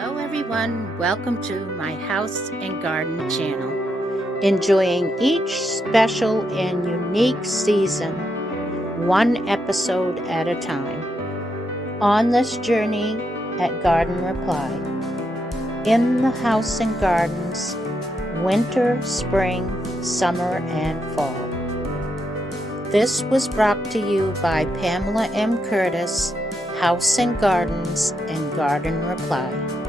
Hello everyone, welcome to my house and garden channel. Enjoying each special and unique season, one episode at a time. On this journey at Garden Reply, in the house and gardens, winter, spring, summer, and fall. This was brought to you by Pamela M. Curtis, House and Gardens and Garden Reply.